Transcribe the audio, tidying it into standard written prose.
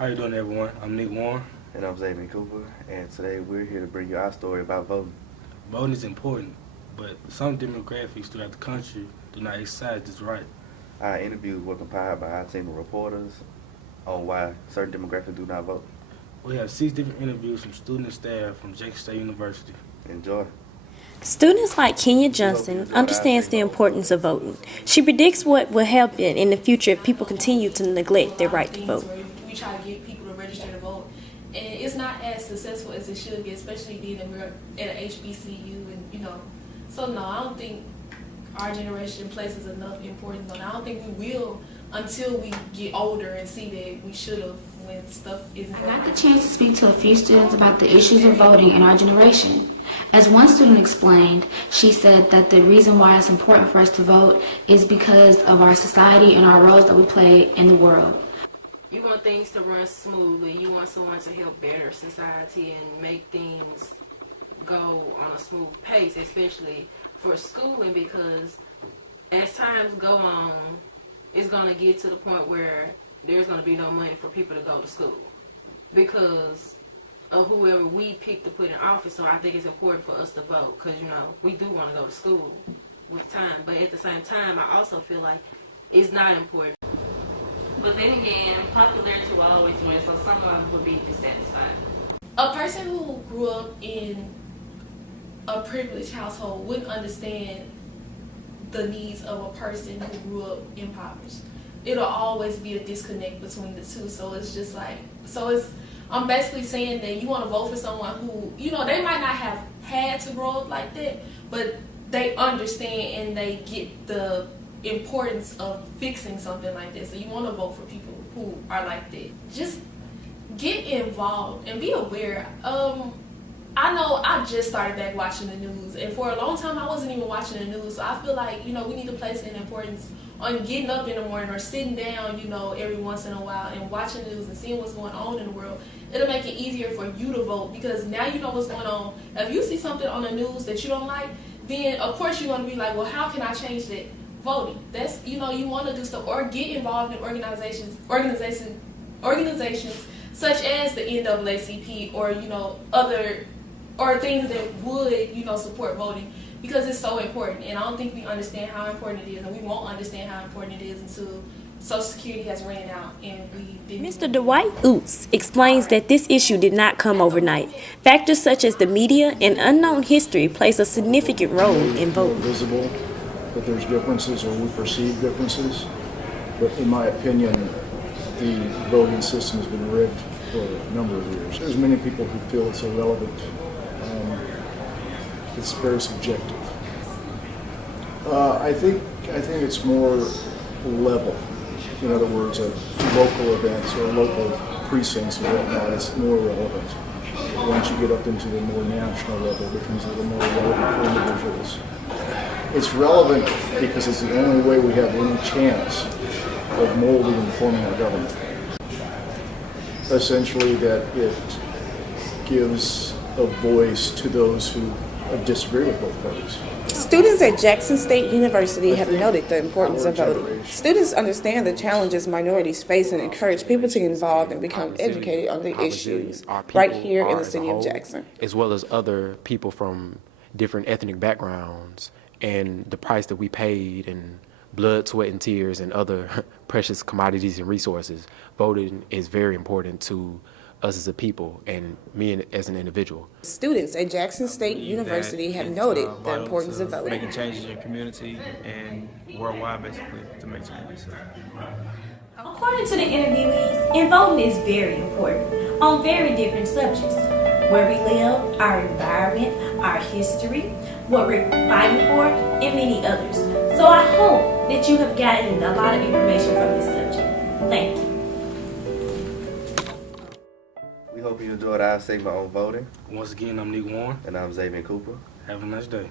How you doing, everyone? I'm Nick Warren. And I'm Xavier Cooper, and today we're here to bring you our story about voting. Voting is important, but some demographics throughout the country do not exercise this right. Our interviews were compiled by our team of reporters on why certain demographics do not vote. We have 6 different interviews from student and staff from Jackson State University. Enjoy. Students like Kenya Johnson understands the importance of voting. She predicts what will happen in the future if people continue to neglect their right to vote. We try to get people to register to vote, and it's not as successful as it should be, especially being that we're at a HBCU, and So no, I don't think our generation places enough importance on it. I don't think we will until we get older and see that we should have when stuff isn't. I got the chance to speak to a few students about the issues of voting in our generation. As one student explained, she said that the reason why it's important for us to vote is because of our society and our roles that we play in the world. You want things to run smoothly. You want someone to help better society and make things go on a smooth pace, especially for schooling, because as times go on, it's going to get to the point where there's going to be no money for people to go to school because of whoever we pick to put in office. So I think it's important for us to vote because, we do want to go to school with time. But at the same time, I also feel like it's not important. But then again, popularity will always win, so someone will be dissatisfied. A person who grew up in a privileged household wouldn't understand the needs of a person who grew up impoverished. It'll always be a disconnect between the two. So it's just like, I'm basically saying that you want to vote for someone who, they might not have had to grow up like that, but they understand and they get the importance of fixing something like this. So you want to vote for people who are like that. Just get involved and be aware. I know I just started back watching the news, and for a long time I wasn't even watching the news. So I feel like, we need to place an importance on getting up in the morning or sitting down, every once in a while and watching the news and seeing what's going on in the world. It'll make it easier for you to vote because now you know what's going on. If you see something on the news that you don't like, then of course you're going to be like, well, how can I change that? Voting. That's, you want to do stuff or get involved in organizations such as the NAACP or, other or things that would, support voting because it's so important. And I don't think we understand how important it is, and we won't understand how important it is until Social Security has ran out and we didn't. Mr. Dwight Oots explains that this issue did not come overnight. Factors such as the media and unknown history plays a significant role in voting. Visible that there's differences or we perceive differences, but in my opinion, the voting system has been rigged for a number of years. There's many people who feel it's irrelevant. It's very subjective. I think it's more level. In other words, local events or local precincts and whatnot, it's more relevant. Once you get up into the more national level, it becomes a little more relevant for individuals. It's relevant because it's the only way we have any chance of molding and forming our government. Essentially, that it gives a voice to those who disagree with both parties. Students at Jackson State University have noted the importance of voting. Students understand the challenges minorities face and encourage people to get involved and become educated on the issues right here in the city of Jackson. As well as other people from different ethnic backgrounds and the price that we paid and blood, sweat, and tears and other precious commodities and resources. Voting is very important to us as a people and me as an individual. Students at Jackson State University have noted the importance of voting. Making changes in your community and worldwide, basically, to make changes. According to the interviewees, voting is very important on very different subjects. Where we live, our environment, our history, what we're fighting for, and many others. So I hope that you have gotten a lot of information from this subject. Thank you. We hope you enjoyed our segment on voting. Once again, I'm Nick Warren. And I'm Xavier Cooper. Have a nice day.